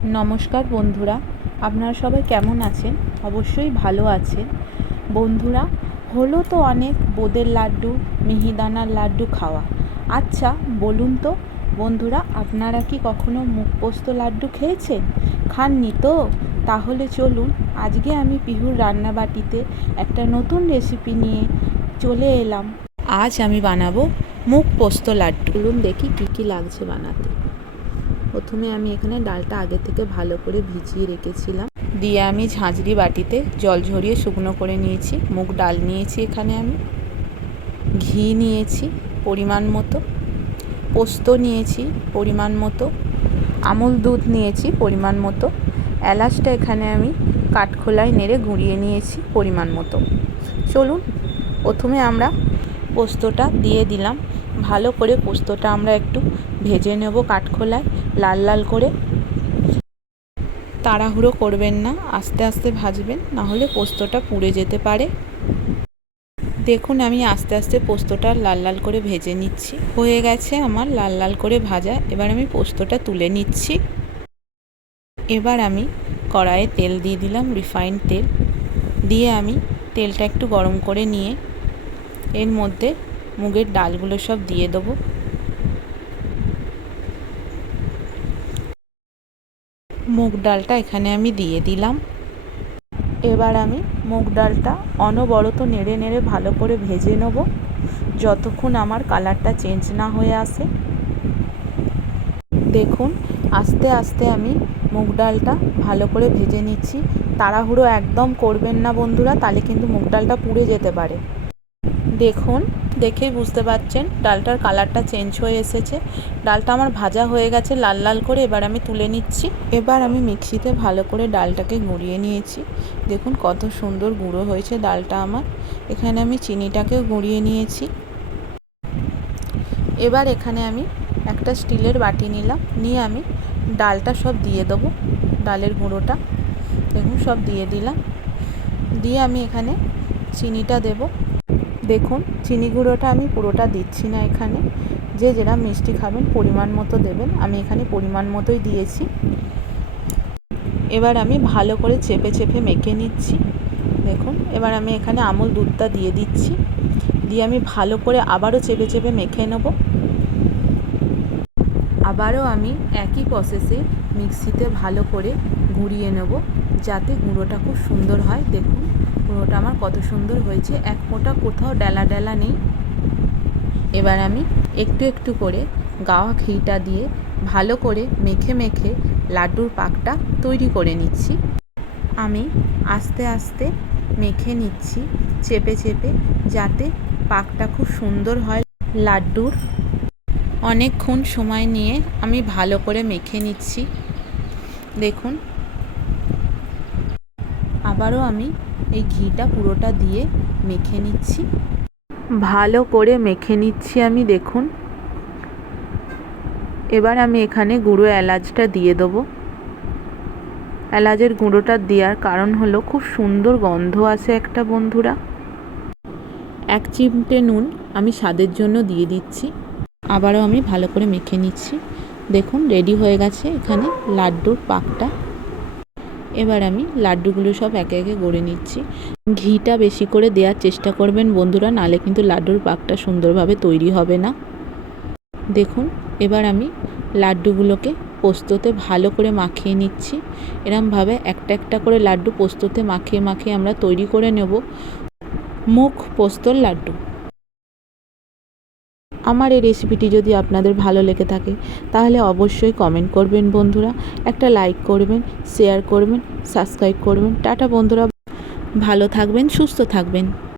নমস্কার বন্ধুরা, আপনারা সবাই কেমন আছেন? অবশ্যই ভালো আছেন। বন্ধুরা, হলো তো অনেক বোঁদের লাড্ডু, মিহিদানার লাড্ডু খাওয়া। আচ্ছা বলুন তো, বন্ধুরা, আপনারা কি কখনো মুখপোস্ত লাড্ডু খেয়েছেন? খাননি তো? তাহলে চলুন, আজকে আমি পিহুর রান্নাবাটিতে একটা নতুন রেসিপি নিয়ে চলে এলাম। আজ আমি বানাবো মুখ পোস্ত লাড্ডু দেখি কী কী লাগছে বানাতে। প্রথমে আমি এখানে ডালটা আগে থেকে ভালো করে ভিজিয়ে রেখেছিলাম। দিয়ে আমি ঝাঁঝরি বাটিতে জল ঝরিয়ে শুকনো করে নিয়েছি। মুগ ডাল নিয়েছি এখানে আমি। ঘি নিয়েছি পরিমাণ মতো। পোস্ত নিয়েছি পরিমাণ মতো। আমুল দুধ নিয়েছি পরিমাণ মতো। এলাচটা এখানে আমি কাঠখোলায় নেড়ে গুঁড়িয়ে নিয়েছি পরিমাণ মতো। চলুন, প্রথমে আমরা পোস্তটা দিয়ে দিলাম। ভালো করে পোস্তটা আমরা একটু ভেজে নেব কাঠখোলায়, লাল লাল করে। তাড়াহুড়ো করবেন না, আস্তে আস্তে ভাজবেন, না হলে পোস্তটা পুড়ে যেতে পারে। দেখুন, আমি আস্তে আস্তে পোস্তটা লাল লাল করে ভেজে নিচ্ছি। হয়ে গেছে আমার লাল লাল করে ভাজা, এবার আমি পোস্তটা তুলে নিচ্ছি। এবার আমি কড়াইয়ে তেল দিয়ে দিলাম, রিফাইন্ড তেল। দিয়ে আমি তেলটা একটু গরম করে নিয়ে এর মধ্যে মুগের ডালগুলো সব দিয়ে দেবো। মুগ ডালটা এখানে আমি দিয়ে দিলাম। এবার আমি মুগ ডালটা অনবরত নেড়ে নেড়ে ভালো করে ভেজে নেব। যতক্ষণ আমার কালারটা চেঞ্জ না হয়ে আসে। দেখুন, আস্তে আস্তে আমি মুগ ডালটা ভালো করে ভেজে নিচ্ছি। তাড়াহুড়ো একদম করবেন না বন্ধুরা, তাহলে কিন্তু মুগ ডালটা পুড়ে যেতে পারে। দেখুন, দেখেই বুঝতে পারছেন, ডালটার কালারটা চেঞ্জ হয়ে এসেছে। ডালটা আমার ভাজা হয়ে গেছে, লাল লাল করে এবার আমি তুলে নিচ্ছি। এবার আমি মিক্সিতে ভালো করে ডালটাকে গুঁড়িয়ে নিয়েছি। দেখুন কত সুন্দর গুঁড়ো হয়েছে ডালটা আমার। এখানে আমি চিনিটাকেও গুঁড়িয়ে নিয়েছি। এবার এখানে আমি একটা স্টিলের বাটি নিলাম। নিয়ে আমি ডালটা সব দিয়ে দেবো, ডালের গুঁড়োটা। দেখুন সব দিয়ে দিলাম। দিয়ে আমি এখানে চিনিটা দেবো। দেখুন, চিনি গুঁড়োটা আমি পুরোটা দিচ্ছি না এখানে। যে যেটা মিষ্টি খাবেন, পরিমাণ মতো দেবেন। আমি এখানে পরিমাণ মতোই দিয়েছি। এবার আমি ভালো করে চেপে চেপে মেখে নিচ্ছি। দেখুন, এবার আমি এখানে আমুল দুধটা দিয়ে দিচ্ছি। দিয়ে আমি ভালো করে আবারও চেপে চেপে মেখে নেব। আবারও আমি একই প্রসেসে মিক্সিতে ভালো করে গুঁড়িয়ে নেব, যাতে গুঁড়োটা খুব সুন্দর হয়। দেখুন, গুঁড়োটা আমার কত সুন্দর হয়েছে। এক ফোঁটা কোথাও ডেলা ডেলা নেই। এবার আমি একটু একটু করে গাওয়া ঘিটা দিয়ে ভালো করে মেখে মেখে লাড্ডুর পাকটা তৈরি করে নিচ্ছি। আমি আস্তে আস্তে মেখে নিচ্ছি চেপে চেপে, যাতে পাকটা খুব সুন্দর হয় লাড্ডুর। অনেকক্ষণ সময় নিয়ে আমি ভালো করে মেখে নিচ্ছি। দেখুন। আবারও আমি এই ঘিটা পুরোটা দিয়ে মেখে নিচ্ছি। ভালো করে মেখে নিচ্ছি আমি, দেখুন। এবার আমি এখানে গুঁড়ো এলাচটা দিয়ে দেবো। এলাচের গুঁড়োটা দেওয়ার কারণ হলো খুব সুন্দর গন্ধ আছে একটা বন্ধুরা। এক চিমটে নুন আমি স্বাদের জন্য দিয়ে দিচ্ছি। আবারও আমি ভালো করে মেখে নিচ্ছি। দেখুন রেডি হয়ে গেছে এখানে লাড্ডুর পাকটা। এবার আমি লাড্ডুগুলো সব একে একে গড়ে নিচ্ছি। ঘিটা বেশি করে দেওয়ার চেষ্টা করবেন বন্ধুরা, নালে কিন্তু লাড্ডুর পাকটা সুন্দরভাবে তৈরি হবে না। দেখুন, এবার আমি লাড্ডুগুলোকে পোস্ততে ভালো করে মাখিয়ে নিচ্ছি। এরমভাবে একটা একটা করে লাড্ডু পোস্ততে মাখিয়ে মাখিয়ে আমরা তৈরি করে নেব। মুখ পোস্তর লাড্ডু। আমার এই রেসিপিটি যদি আপনাদের ভালো লেগে থাকে, তাহলে অবশ্যই কমেন্ট করবেন বন্ধুরা। একটা লাইক করবেন শেয়ার করবেন সাবস্ক্রাইব করবেন। টাটা বন্ধুরা। ভালো থাকবেন, সুস্থ থাকবেন।